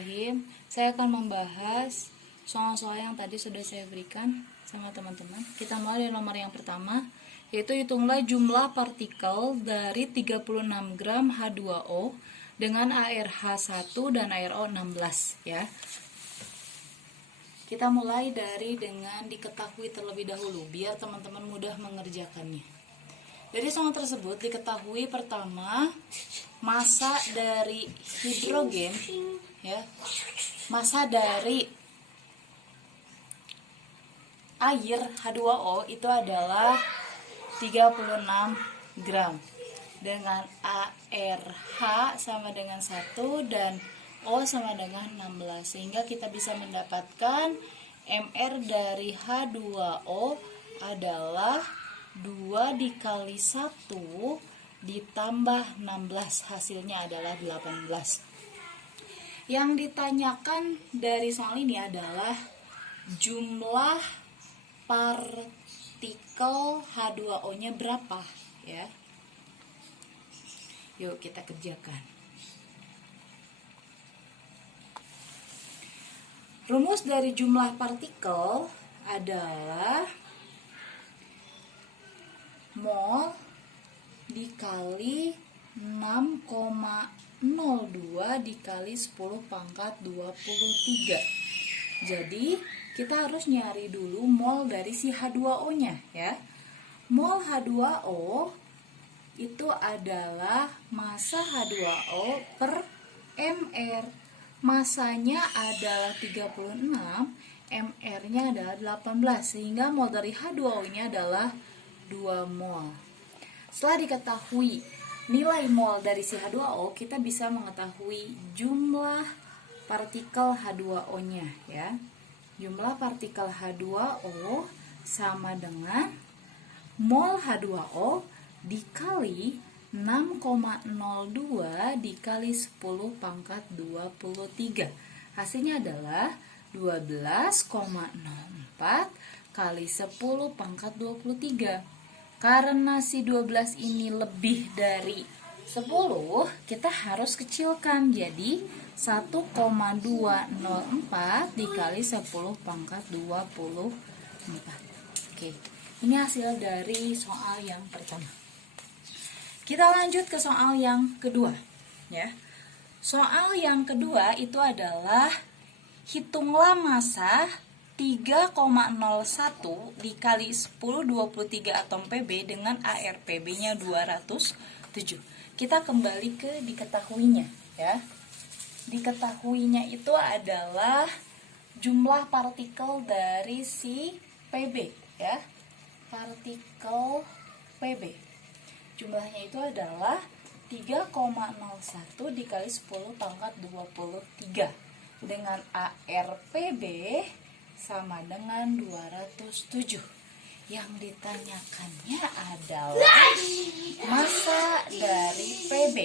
Bismillahirrahmanirrahim. Saya akan membahas soal-soal yang tadi sudah saya berikan sama teman-teman. Kita mulai dari nomor yang pertama, yaitu hitunglah jumlah partikel dari 36 gram H2O dengan ARH1 dan ARO 16 ya. Kita mulai dengan diketahui terlebih dahulu biar teman-teman mudah mengerjakannya. Dari soal tersebut diketahui pertama massa dari hidrogen ya. Massa dari air H2O itu adalah 36 gram dengan ARH sama dengan 1 dan O sama dengan 16, sehingga kita bisa mendapatkan MR dari H2O adalah 2 dikali 1 ditambah 16, hasilnya adalah 18. Yang ditanyakan dari soal ini adalah jumlah partikel H2O-nya berapa ya. Yuk kita kerjakan. Rumus dari jumlah partikel adalah mol dikali 6,02 dikali 10 pangkat 23. Jadi kita harus nyari dulu mol dari si H2O nya ya. Mol H2O itu adalah massa H2O per MR. Masanya adalah 36, MR nya adalah 18, sehingga mol dari H2O nya adalah 2 mol. Setelah diketahui nilai mol dari si H2O, kita bisa mengetahui jumlah partikel H2O-nya ya. Jumlah partikel H2O sama dengan mol H2O dikali 6,02 dikali 10 pangkat 23. Hasilnya adalah 12,04 kali 10 pangkat 23. Karena si 12 ini lebih dari 10, kita harus kecilkan jadi 1,204 dikali 10 pangkat 24. Oke, ini hasil dari soal yang pertama. Kita lanjut ke soal yang kedua ya. Soal yang kedua itu adalah hitunglah massa 3,01 dikali 1023 atom Pb dengan ARPB-nya 207. Kita kembali ke diketahuinya ya. Diketahuinya itu adalah jumlah partikel dari si Pb ya. Partikel Pb. Jumlahnya itu adalah 3,01 dikali 10 pangkat 23 dengan ARPB sama dengan 207. Yang ditanyakannya adalah massa dari Pb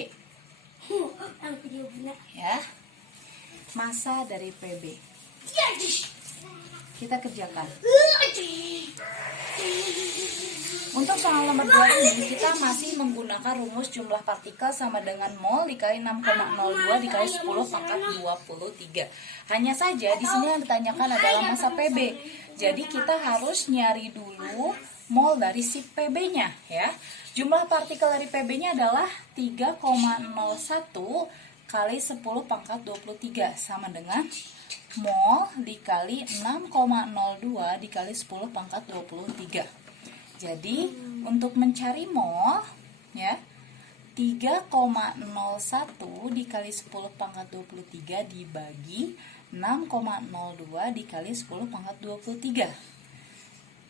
ya. Massa dari Pb kita kerjakan. Untuk soal nomor 2 ini kita masih menggunakan rumus jumlah partikel sama dengan mol dikali 6,02 dikali 10 pangkat 23. Hanya saja di sini yang ditanyakan adalah massa Pb. Jadi kita harus nyari dulu mol dari si Pb-nya ya. Jumlah partikel dari Pb-nya adalah 3,01 kali 10 pangkat 23 sama dengan mol dikali 6,02 dikali 10 pangkat 23. Jadi untuk mencari mol ya, 3,01 dikali 10 pangkat 23 dibagi 6,02 dikali 10 pangkat 23.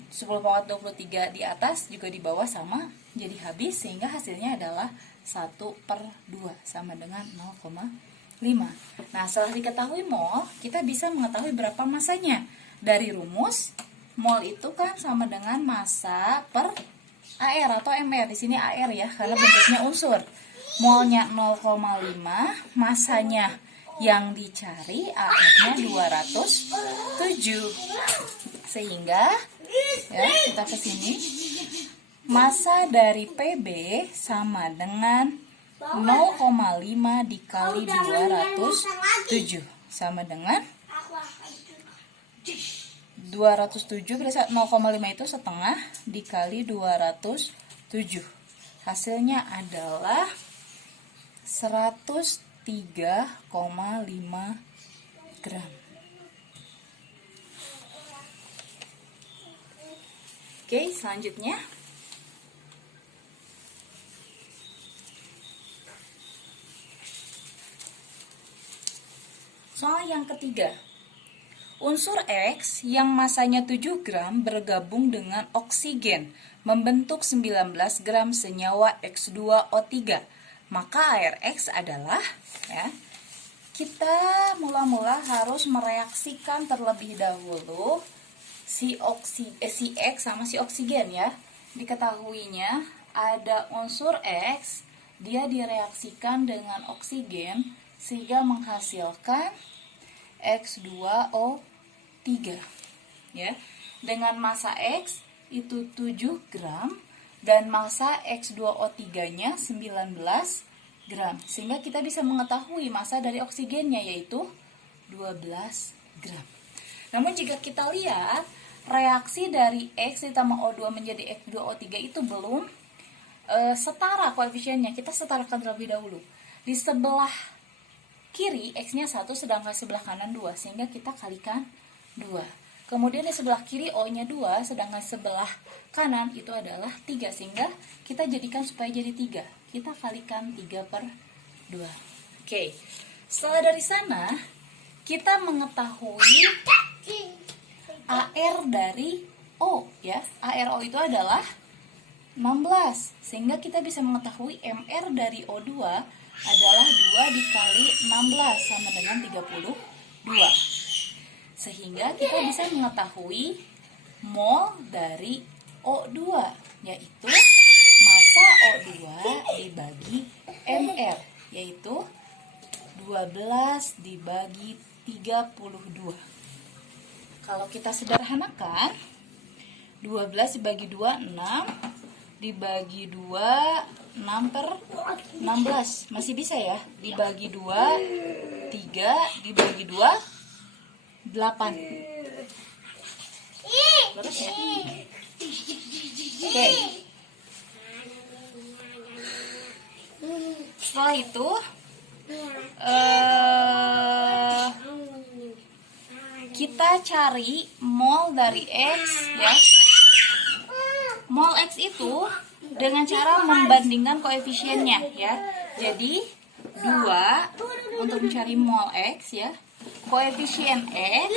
10 pangkat 23 di atas juga di bawah sama, jadi habis, sehingga hasilnya adalah 1/2 sama dengan 0,5. Nah, setelah diketahui mol, kita bisa mengetahui berapa massanya. Dari rumus, mol itu kan sama dengan massa per AR atau MR. Di sini AR ya, karena bentuknya unsur. Molnya 0,5, massanya yang dicari AR-nya 207. Sehingga ya, kita ke sini. Massa dari PB sama dengan 0,5 dikali 207 sama dengan 207 berarti 0,5 itu setengah dikali 207. Hasilnya adalah 103,5 gram. Oke, selanjutnya soal yang ketiga. Unsur X yang masanya 7 gram bergabung dengan oksigen membentuk 19 gram senyawa X2O3. Maka air X adalah, ya, kita mula-mula harus mereaksikan terlebih dahulu si X sama si oksigen, ya. Diketahuinya ada unsur X, dia direaksikan dengan oksigen sehingga menghasilkan X2O3, ya. Dengan masa X itu 7 gram dan masa X2O3-nya 19 gram. Sehingga kita bisa mengetahui masa dari oksigennya yaitu 12 gram. Namun jika kita lihat reaksi dari X ditambah O2 menjadi X2O3 itu belum setara koefisiennya. Kita setarakan terlebih dahulu. Di sebelah kiri X-nya 1 sedangkan sebelah kanan 2, sehingga kita kalikan 2. Kemudian di sebelah kiri O-nya 2 sedangkan sebelah kanan itu adalah 3, sehingga kita jadikan supaya jadi 3. Kita kalikan 3/2. Oke. Setelah dari sana kita mengetahui AR dari O, ya. ARO itu adalah 16, sehingga kita bisa mengetahui MR dari O2 adalah 2 dikali 16 sama dengan 32. Sehingga kita bisa mengetahui mol dari O2, yaitu massa O2 dibagi MR, yaitu 12 dibagi 32. Kalau kita sederhanakan, 12 dibagi 2, 6, dibagi 2, 6/16. Masih bisa ya, dibagi 2, 3, dibagi 2, 8. Terus ya. Oke. Setelah itu kita cari mol dari X, ya. Mol X itu dengan cara membandingkan koefisiennya, ya. Jadi 2 untuk mencari mol X, ya. Koefisien X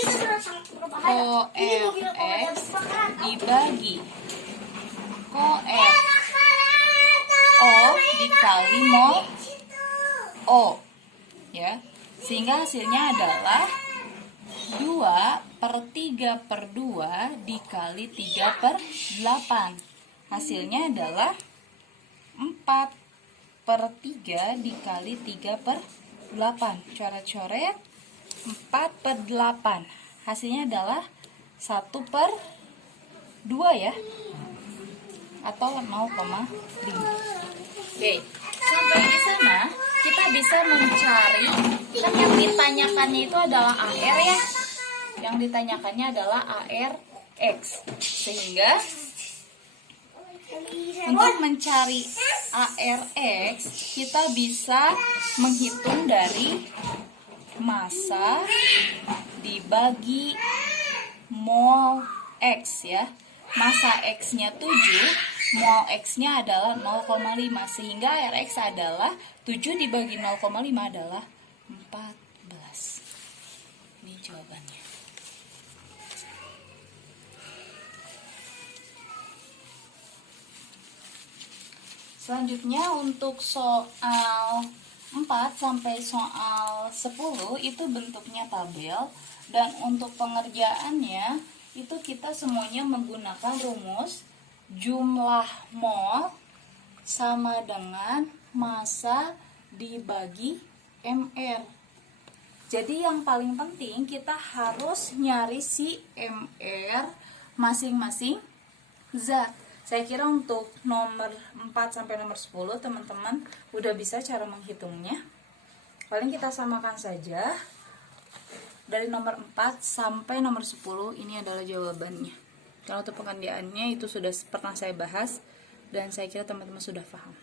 dibagi koef O dikali mol O, ya. Sehingga hasilnya adalah 2/3/2 dikali 3/8. Hasilnya adalah 4/3 dikali 3/8. Coret-coret 4/8. Hasilnya adalah 1/2, ya, atau 0,5. Oke, sampai di sana kita bisa mencari, kan yang ditanyakannya itu adalah AR, ya. Yang ditanyakannya adalah AR X. Sehingga untuk mencari AR X kita bisa menghitung dari massa dibagi mol X, ya. Massa X-nya 7, mol X-nya adalah 0,5, sehingga Rx adalah 7 dibagi 0,5 adalah 14. Ini jawabannya. Selanjutnya untuk soal 4 sampai soal 10 itu bentuknya tabel, dan untuk pengerjaannya itu kita semuanya menggunakan rumus jumlah mol sama dengan massa dibagi MR. Jadi yang paling penting kita harus nyari si MR masing-masing zat. Saya kira untuk nomor 4 sampai nomor 10 teman-teman udah bisa cara menghitungnya. Paling kita samakan saja dari nomor 4 sampai nomor 10 ini adalah jawabannya. Kalau untuk pengerjaannya itu sudah pernah saya bahas dan saya kira teman-teman sudah paham.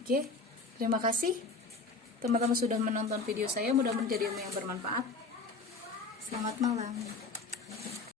Oke, terima kasih teman-teman sudah menonton video saya, mudah-mudahan menjadi ilmu yang bermanfaat. Selamat malam.